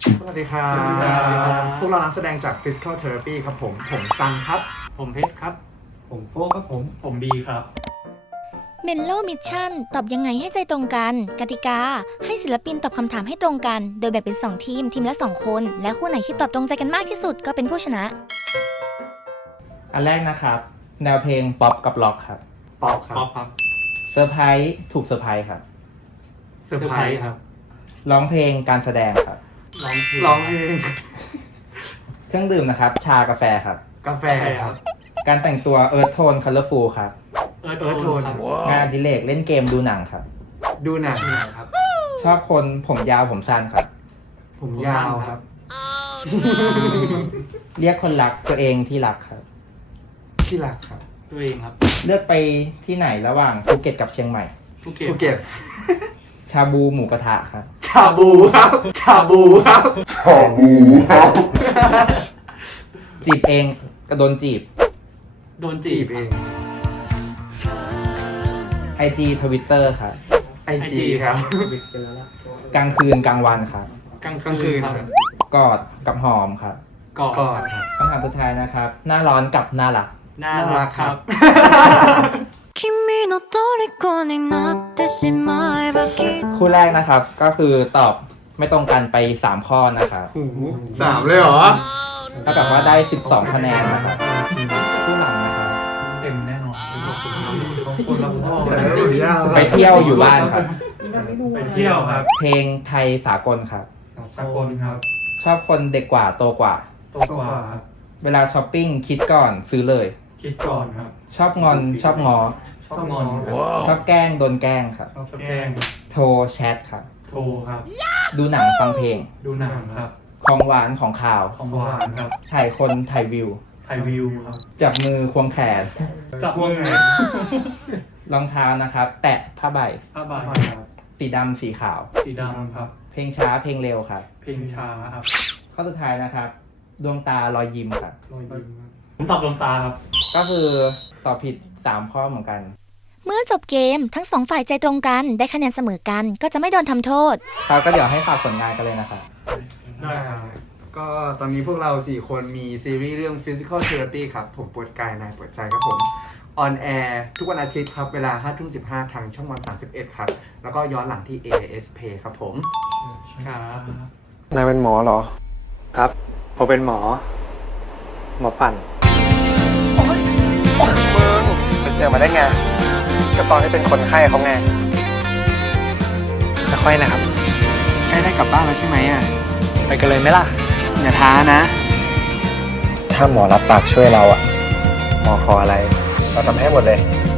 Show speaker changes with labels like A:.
A: สวัสดีครับ
B: สวัสดีครับ
A: พวกเรานักแสดงจาก Physical Therapy ครับผมซันครับ
B: ผมเพชรครับ
C: ผมโฟกครับผมบีครับ
D: เมนโลมิชชั่นตอบยังไงให้ใจตรงกัน กติกา ให้ศิลปินตอบคำถามให้ตรงกัน โดยแบ่งเป็น 2 ทีม ทีมละ 2 คน และคู่ไหนที่ตอบตรงใจกันมากที่สุดก็เป็นผู้ชนะ
E: อันแรกนะครับ แนวเพลงป๊อปกับล็อกครับ
A: ป๊อปครับ
B: ป๊อปครับ
E: เซอร์ไพรส์ถูกเซอร์ไพรส์ครับ
A: เซอร์ไพรส์ครับ
E: ร้องเพลงการแสดงครับ
A: ร้องเพลง
E: เครื่องดื่มนะครับ ชากาแฟครับ
A: กาแฟครับ
E: การแต่งตัวเอิร์ธโทนคัลเลอร์ฟูลครับ
B: เอิร์ธ
A: Earth
B: โท
A: Tone
B: นครับ
E: งานอดิเรกเล่นเกมดูหนังครับ
A: ดูหนัง
B: ครับ
E: ชอบคนผมยาวผมสั้นครับ
A: ผมยาวครับ
E: เรียกคนรักตัวเองที่รักครับ
A: ที่รักครับ
B: ตัวเองครับ
E: เลือกไปที่ไหนระหว่างภูเก็ตกับเชียงใหม่
B: ภูเก็ต
A: ภูเก็ต
E: ชาบูหมูกระทะครับ
A: ชาบูครับ ชาบูครับ
E: จีบเองกระโดนจีบ
B: โดนจี
A: จี
B: บบ
A: เอง
E: IG Twitter ครับ
A: IG ครับ
E: กลางคืนกลางวันครับ
B: กลาง
A: กลางคื
B: คื
A: น
B: น
A: ค
B: ค
A: รั
B: รับ บ
E: กอดกับหอมครับ
B: กอด
A: กอดครับ
E: คำถามสุดท้ายนะครับ หน้าร้อนกับหน้ารัก
B: น่ารักครับ
F: 君の虜になってしまえばきっと
E: คู่แรกนะครับก็คือตอบไม่ตรงกันไป 3 ข้อนะครับ
A: หู3เลยเหรอ
E: เท่ากับว่าได้ 12 คะแนนนะครับคู่หลังนะครับ
C: เต็มแน่นอนของคนละพ่อ
E: ไปเที่ยวอยู่บ้านครับ
B: ไปเที่ยวครับ
E: เพลงไทยสากลครับ
C: สากลครับ
E: ชอบคนเด็กกว่าโตกว่า
C: โตกว่าครับ
E: เวลาช้อปปิ้งคิดก่อนซื้อเลย
C: คิดก่อนครับ
E: ชอบงอนชอบงอ
C: ชอบงอนครับ
E: ชอบแกล้งโดนแกล้งครับ
C: ชอบแกล้ง
E: โทรแชทครับ
C: โทรครับ
E: ดูหนังฟังเพลง
C: ดูหนังครับ
E: ของหวานของข่าว
C: ของหวานครับ
E: ถ่ายคนถ่ายวิว
C: ถ่ายวิวครับ
E: จับมือควงแขน
C: จับพวงแหวน
E: รองเท้านะครับ แตะผ้าใบ
C: ผ้าใบครับ
E: สีดำสีขาว
C: สีดำครับ
E: เพลงช้าเพลงเร็วครับ
C: เพลงช้าครับ
E: ข้อสุดท้ายนะครับ ดวงตารอยยิ้มครับ
C: รอยยิ้มครับผมตอบดวงตาครับ
E: ก็คือตอบผิด 3 ข้อเหมือนกัน
D: เมื่อจบเกมทั้ง 2 ฝ่ายใจตรงกัน ได้คะแนนเสมอกัน ก็จะไม่โดนทำโทษ
E: ครับก็เดี๋ยวให้ฝากผลงานกันเลยนะครับ
C: ได้ครับ
A: ก็ตอนนี้พวกเรา 4 คนมีซีรีส์เรื่อง Physical Therapy ครับ ผมปวดกายนายปวดใจครับผม ออนแอร์ทุกวันอาทิตย์ครับ เวลา 5:15 ทางช่องวัน 31 ครับ แล้วก็ย้อนหลังที่ AIS Play ครับผม
B: ครับ
G: นายเป็นหมอเหรอ
H: ครับ ผมเป็นหมอ หมอปั่น
G: ไปเจอมาได้ไง ก็ตอนที่เป็นคนไข้เขาไง
H: ค่อยๆนะครับ
A: ใกล้ได้กลับบ้านแล้วใช่ไหมอ่ะ
H: ไปกันเลยไหมล่ะ
A: อย่าท้านะ
G: ถ้าหมอรับปากช่วยเราอะหมอขออะไร เราทำให้หมดเลย